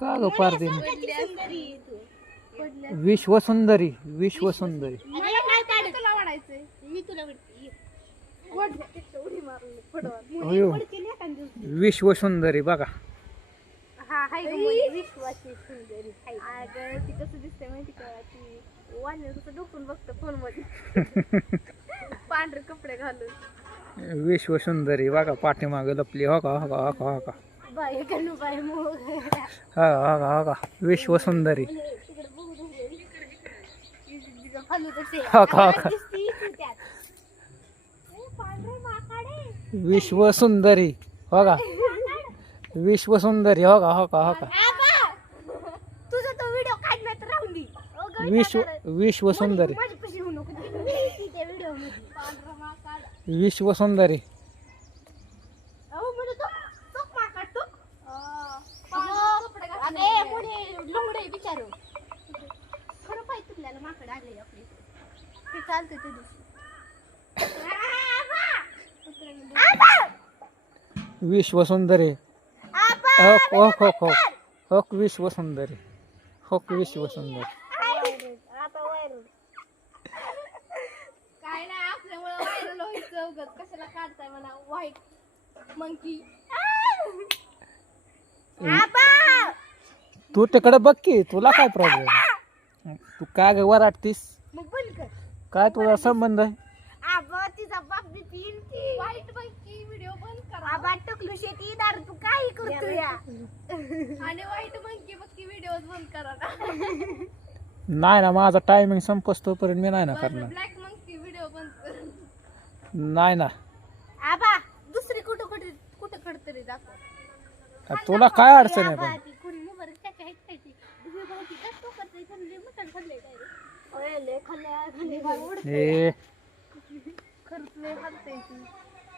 का ग पारदी विश्व सुंदरी विश्व सुंदरी विश्व सुंदरी बघा हा हाय विश्वाची सुंदरी अगं ती कसं दिसते माहिती का ती वानर कसं डोकून बघतं फोन मध्ये पांढरे कपडे घालून विश्व सुंदरी बघा पाठीमागे लपली हो का हो का हो का हो का बाई गणू बाई हा हो का हो का विश्व सुंदरी हो का हो का विश्व सुंदरी हो का विश्व सुंदरी हो का हो का हो का तुझा तो व्हिडिओ काढण्यात राहुली विश्व सुंदरी विश्व सुंदरी विश्व सुंदरी हो हो हो हो विश्व सुंदरी हो विश्व सुंदरी काय नाही आपल्यामुळे व्हायरल व्हायचं उगाच कशाला काढताय मला व्हाईट मंकी तू तिकडे बघ की तुला काय प्रॉब्लेम तू काय ग वराटतीस मग बंद कर काय तुझा संबंध आहे आबा तिचा बाप बी पिईल की व्हाईट मंकी व्हिडिओ बंद कर आबा टकलू शेती दार तू काय करतो या आणि व्हाईट मंकी बघ की व्हिडिओ बंद करा ना नाही ना माझा टायमिंग संपस तोपर्यंत मी नाही ना करणार ब्लॅक मंकी व्हिडिओ बंद कर नाही ना आबा दुसरी कुठं कुठे कुठं कडतरी दाखव तुला काय अडचण आहे पण कुणी मोबाईल त्याच्या आहेत त्याची दुसरी भाऊची काय तो करते समजे मटण खाल्ले काय ओय ले खाल्ले भाई उडते हे खरंच लय खाल्ते ती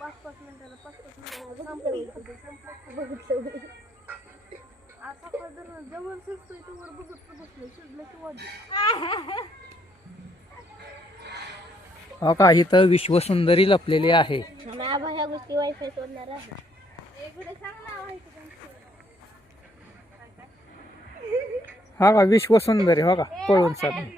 5-5 मिनिटाला 5-5 मिनिटाला बघितलं आता पदर जवळ शिजतोय तोवर बघत बसलो शिजलं की वाढ हो का इथं विश्व सुंदरी लपलेली आहे आबा ह्या गोष्टी वायफाय सोडणार आहे एक व्हिडिओ सांग ना व्हाईट हा का विश्व सुंदरी हो का पळून साधून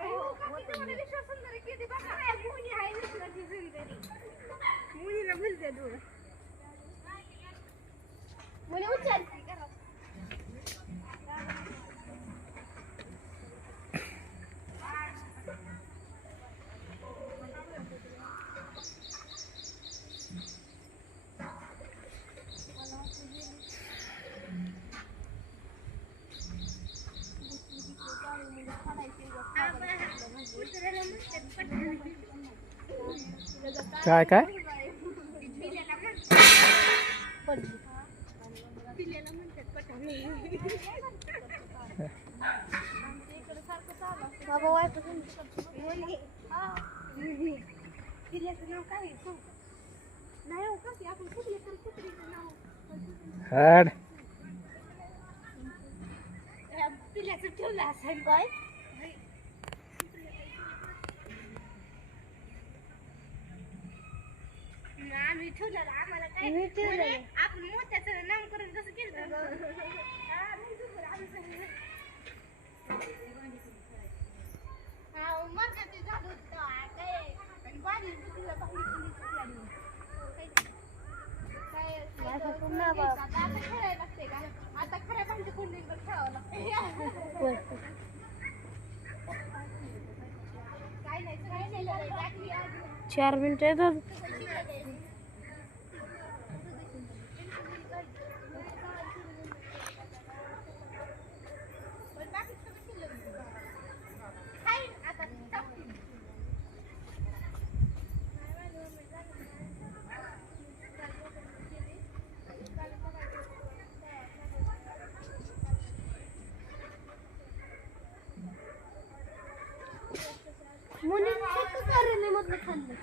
काय काय बाबा वाईट पिल्याचं नाव काय नाही हो का आपण कुठलं नाव हड पिल्याचं ठेवलं असेल काय आम्ही ठेवलं आम्हाला काय आपण मोत्याचं नामकरण कसं केलं आता खऱ्या भांडी कुंडीकडे ठेवावं लागतं काय नाही 4 मिनिटं मुलींचं कार्यालय मधलं खाल्लं